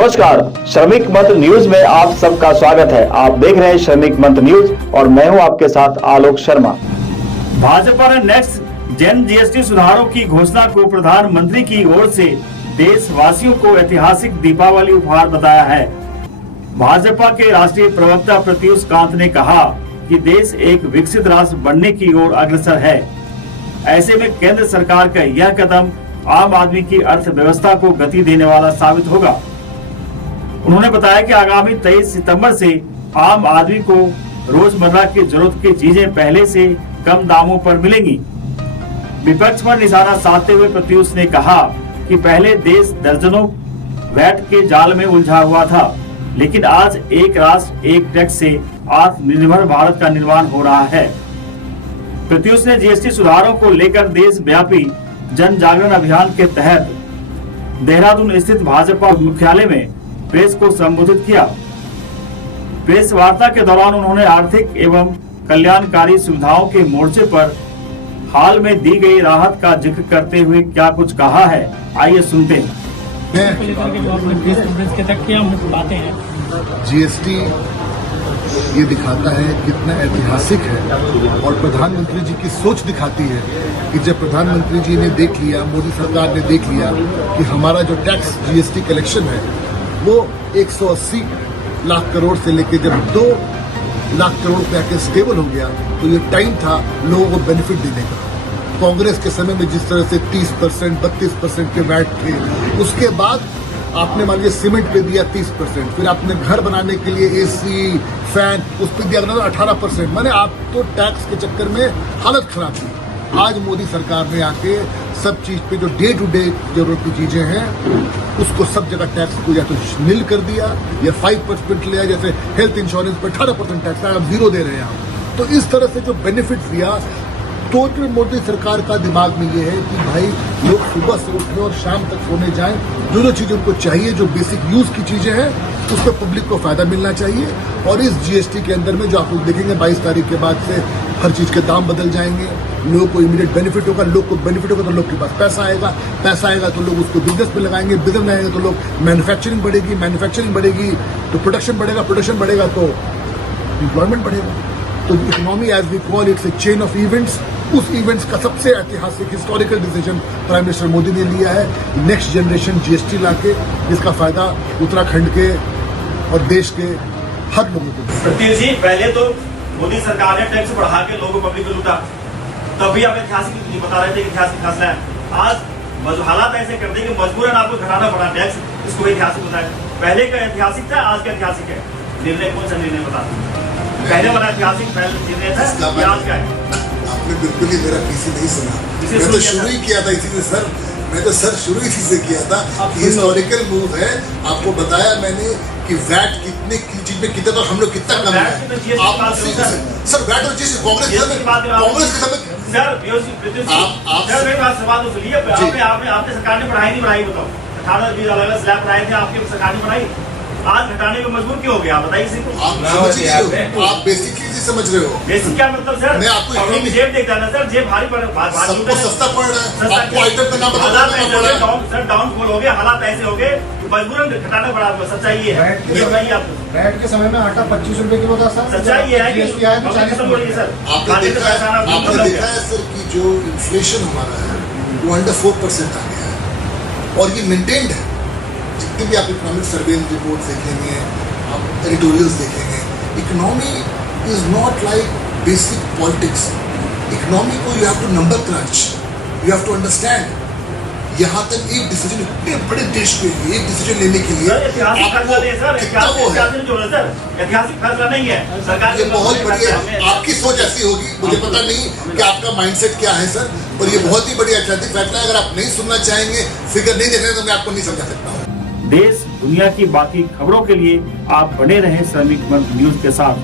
नमस्कार, श्रमिक मंत्र न्यूज में आप सबका स्वागत है। आप देख रहे हैं श्रमिक मंत्र न्यूज और मैं हूं आपके साथ आलोक शर्मा। भाजपा ने नेक्स्ट जेन जीएसटी सुधारों की घोषणा को प्रधानमंत्री की ओर से देशवासियों को ऐतिहासिक दीपावली उपहार बताया है। भाजपा के राष्ट्रीय प्रवक्ता प्रत्युष कांत ने कहा कि देश एक विकसित राष्ट्र बनने की ओर अग्रसर है। ऐसे में केंद्र सरकार का यह कदम आम आदमी की अर्थव्यवस्था को गति देने वाला साबित होगा। उन्होंने बताया कि आगामी 23 सितंबर से आम आदमी को रोजमर्रा की जरूरत की चीजें पहले से कम दामों पर मिलेंगी। विपक्ष पर निशाना साधते हुए प्रत्युष ने कहा कि पहले देश दर्जनों वैट के जाल में उलझा हुआ था, लेकिन आज एक राष्ट्र एक टैक्स से आत्मनिर्भर भारत का निर्माण हो रहा है। प्रत्युष ने जीएसटी सुधारों को लेकर देशव्यापी जन जागरण अभियान के तहत देहरादून स्थित भाजपा मुख्यालय में प्रेस को संबोधित किया। प्रेस वार्ता के दौरान उन्होंने आर्थिक एवं कल्याणकारी सुविधाओं के मोर्चे पर हाल में दी गई राहत का जिक्र करते हुए क्या कुछ कहा है, आइए सुनते हैं। जीएसटी ये दिखाता है कितना ऐतिहासिक है और प्रधानमंत्री जी की सोच दिखाती है कि जब प्रधानमंत्री जी ने देख लिया, मोदी सरकार ने देख लिया कि हमारा जो टैक्स जीएसटी कलेक्शन है वो 180 लाख करोड़ से लेके जब 2 लाख करोड़ पे आके स्टेबल हो गया, तो ये टाइम था लोगों को बेनिफिट देने का। कांग्रेस के समय में जिस तरह से 30%, 32% के वैट थे, उसके बाद आपने मान लिया सीमेंट पे दिया 30%, फिर आपने घर बनाने के लिए एसी, फैन उस पर दिया 18%। माने आप तो टैक्स के चक्कर में हालत खराब थी। आज मोदी सरकार ने आके सब चीज पे जो डे टू डे जरूरत की चीजें हैं उसको सब जगह टैक्स को या तो नील कर दिया या 5% लिया। जैसे हेल्थ इंश्योरेंस पर 18% टैक्स है, आप 0 दे रहे हैं आप। तो इस तरह से जो बेनिफिट दिया, टोटल मोदी सरकार का दिमाग में ये है कि भाई लोग सुबह से उठे और शाम तक सोने जाएं, जो जो चीजें उनको चाहिए, जो बेसिक यूज की चीजें हैं, उस पर पब्लिक को फायदा मिलना चाहिए। और इस जीएसटी के अंदर में जो आप लोग देखेंगे 22 तारीख के बाद से हर चीज के दाम बदल जाएंगे, लोगों को इमीडिएट बेनिफिट होगा, लोग को बेनिफिट होगा तो लोग के पास पैसा आएगा तो लोग उसको बिजनेस में लगाएंगे, बिजनेस में आएंगे तो लोग मैन्युफैक्चरिंग बढ़ेगी तो प्रोडक्शन बढ़ेगा तो एम्प्लॉयमेंट बढ़ेगा। तो economy as we call it's a chain of events. उस इवेंट्स का सबसे ऐतिहासिक historical decision prime minister Modi ने लिया है, नेक्स्ट जनरेशन जीएसटी लाके, जिसका फायदा उत्तराखंड के और देश के हर लोगों को। प्रत्युष जी, पहले तो मोदी सरकार ने टैक्स बढ़ा के लोगों पब्लिक को लूटा, तभी आप ऐतिहासिक बता रहे थे कि ऐतिहासिक फैसला है। आज हालात ऐसे कर दे कि मजबूरन आपको घटाना पड़ा टैक्स, इसको ऐतिहासिक बताया। पहले का ऐतिहासिक था, आज का ऐतिहासिक है। निर्णय कौन सा निर्णय बता, पहले वाला ऐतिहासिक निर्णय था या आज का है? आपने बिल्कुल ही मेरा किसी नहीं सुना। मैं तो शुरू ही किया था इसी से सर, शुरू इसी से किया था कि हिस्टोरिकल मूव है। आपको बताया मैंने कि वैट कितने की चीज में कितना, तो हम लोग कितना कम है। सर वैट और चीज कांग्रेस के समय आपने सरकार ने बढ़ाई नहीं बढ़ाई, बताओ 18-20 अलग स्लैब बढ़ाए थे, आपकी सरकार ने बढ़ाई। आज घटाने को मजबूर क्यों हो गया, बताइए इसी को। आप बेसिकली समझ रहे हो। बेसिक क्या मतलब सर? मैं आपको जेब देखता ना सर, जेब भारी पड़ सबको सस्ता पड़ रहा है, आपको आइटम का नाम बताना पड़ रहा है। सर डाउनफॉल हो गया, हालात ऐसे हो गए, मजबूरन घटाना पड़ा। सच्चाई ये है, ये बताइए आप। वैट के समय में आटा 25 रुपए किलो था सर। सच्चाई ये है कि जीएसटी आया तो 40 रुपए सर। आपने देखा है सर कि जो इन्फ्लेशन हमारा है वो अंडर 4% आ गया है और ये मेंटेन्ड है। जितने भी आप इकोनॉमिक सर्वेलेंस रिपोर्ट देखेंगे, आप एडिटोरियल्स देखेंगे, economy is not like basic politics. Economy को you have to number crunch, you have to understand. यहाँ तक एक डिसीजन, इतने बड़े देश के लिए एक डिसीजन लेने के लिए ऐतिहासिक फैसला नहीं है सरकार। ये बहुत बढ़िया, आपकी सोच ऐसी होगी, मुझे पता नहीं कि आपका माइंडसेट क्या है सर, और ये बहुत ही बढ़िया ऐतिहासिक फैसला है। अगर आप नहीं सुनना चाहेंगे, फिगर नहीं देख रहे, तो मैं आपको नहीं समझा सकता हूँ। देश दुनिया की बाकी खबरों के लिए आप बने रहें श्रमिक मंत्र न्यूज के साथ।